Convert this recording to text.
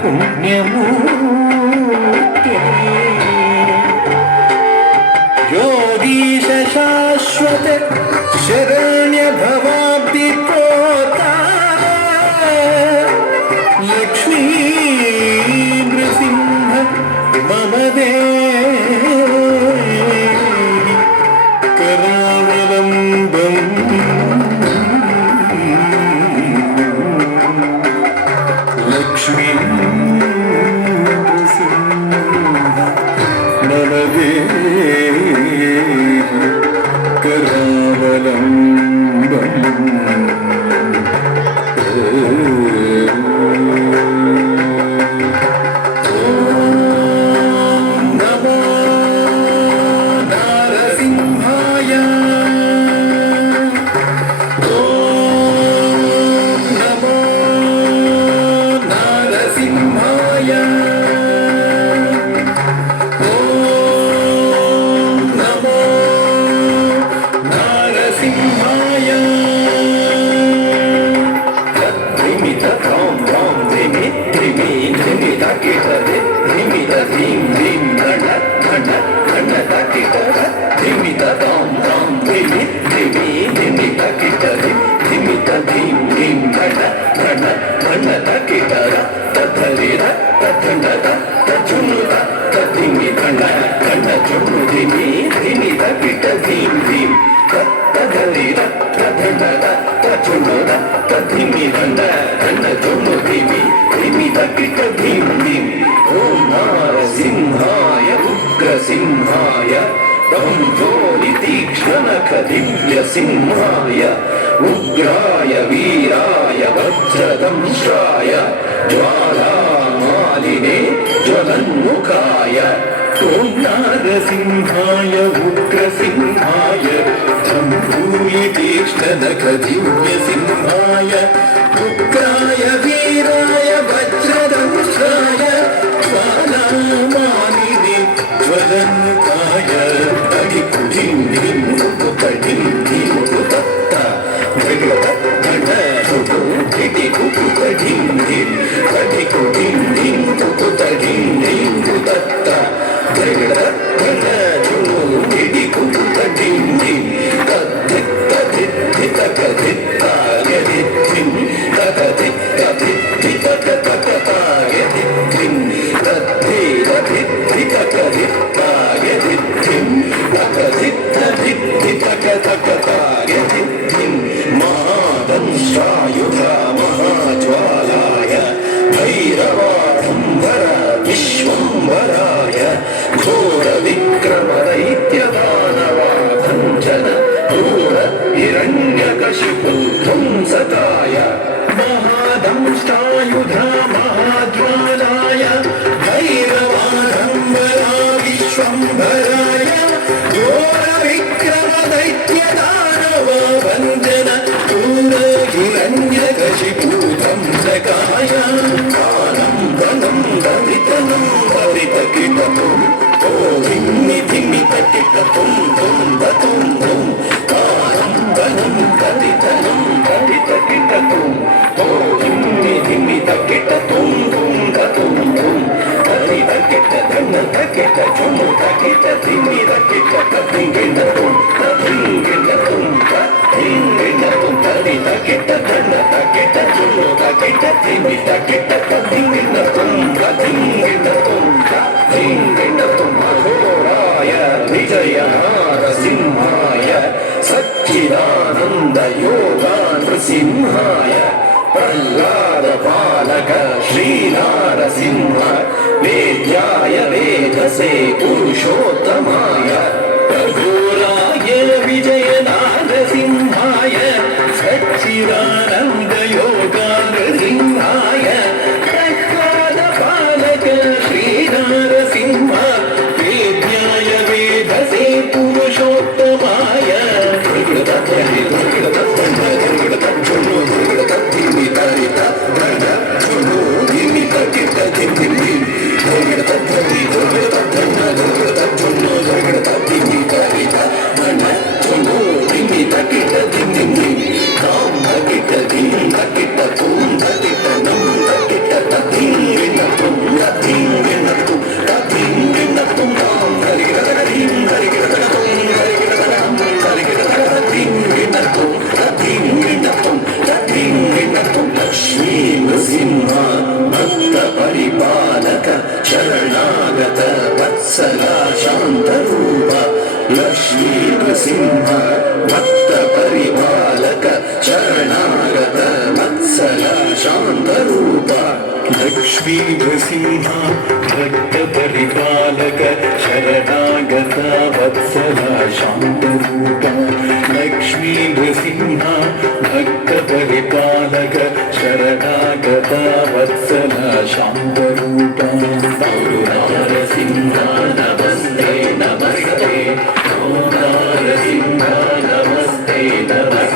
पुण्यमूर्ते योगीश शाश्वत शरण्य भवाब्धिप्रोता लक्ष्मी नृसिंह मम देवी करावलम्बम् लक्ष्मी नृसिंह मम देवी करावलम्बम् नारसिंहाय उग्रसिंहाय दिव्यसिंहाय उग्राय वीराय वज्रदंष्ट्राय ज्वालामालिने ज्वलन्मुखाय ॐ नारसिंहाय उग्रसिंहाय दिव्यसिंहाय उग्राय वीराय वज्रदंष्ट्राय ज्वालामालिने ज्वलन्मुखाय महाज्वालाय भैरवाधम्बर विश्वम्भराय घोर विक्रमदैत्यदानवाभञ्जन क्रूर हिरण्यकशिपु ध्वंसकाय महादंष्टायुधा महाज्वालाय भैरवाधम्बरा विश्वम्भराय घोर विक्रमदैत्यदानवाभञ्जन क्रूर हिरण्यकशिपु ध्वंसकाय कालं वनं दलितनं दलितकिटतं ओ धिम्मि धिम्मि तकिटतं तं दतं तं कालं वनं दलितनं दलितकिटतं ओ धिम्मि धिम्मि तकिटतं तं दतं तं दलितकिटतं तकिटतं तकिटधिम्मि तकिटतं तधिङ्गिणतं तधिङ्गिणतं तदितकिटतं तकिटधिम्मि तकिटतं तधिङ्गिणतं अघोराय विजय नारसिंहाय सच्चिदानन्द योगा नृसिंहाय प्रह्लाद पालक श्रीनारसिंह वेद्याय वेधसे पुरुषोत्तमाय अघोराय विजय नारसिंहाय सच्चिदानन्द योगा नृसिंहाय प्रह्लाद पालक श्रीनारसिंह वेद्याय वेधसे पुरुषोत्तमाय धिम्मि लक्ष्मी नृसिंह भक्त परिपालक शरणागत वत्सल शांत रूप लक्ष्मी नृसिंह भक्त परिपालक शरणागत वत्सल शांत रूप लक्ष्मी नृसिंह भक्त परिपालक शरणागत वत्सल शांत रूप नरसिंह नमस्ते नमस्ते नरसिंह नमस्ते नमस्ते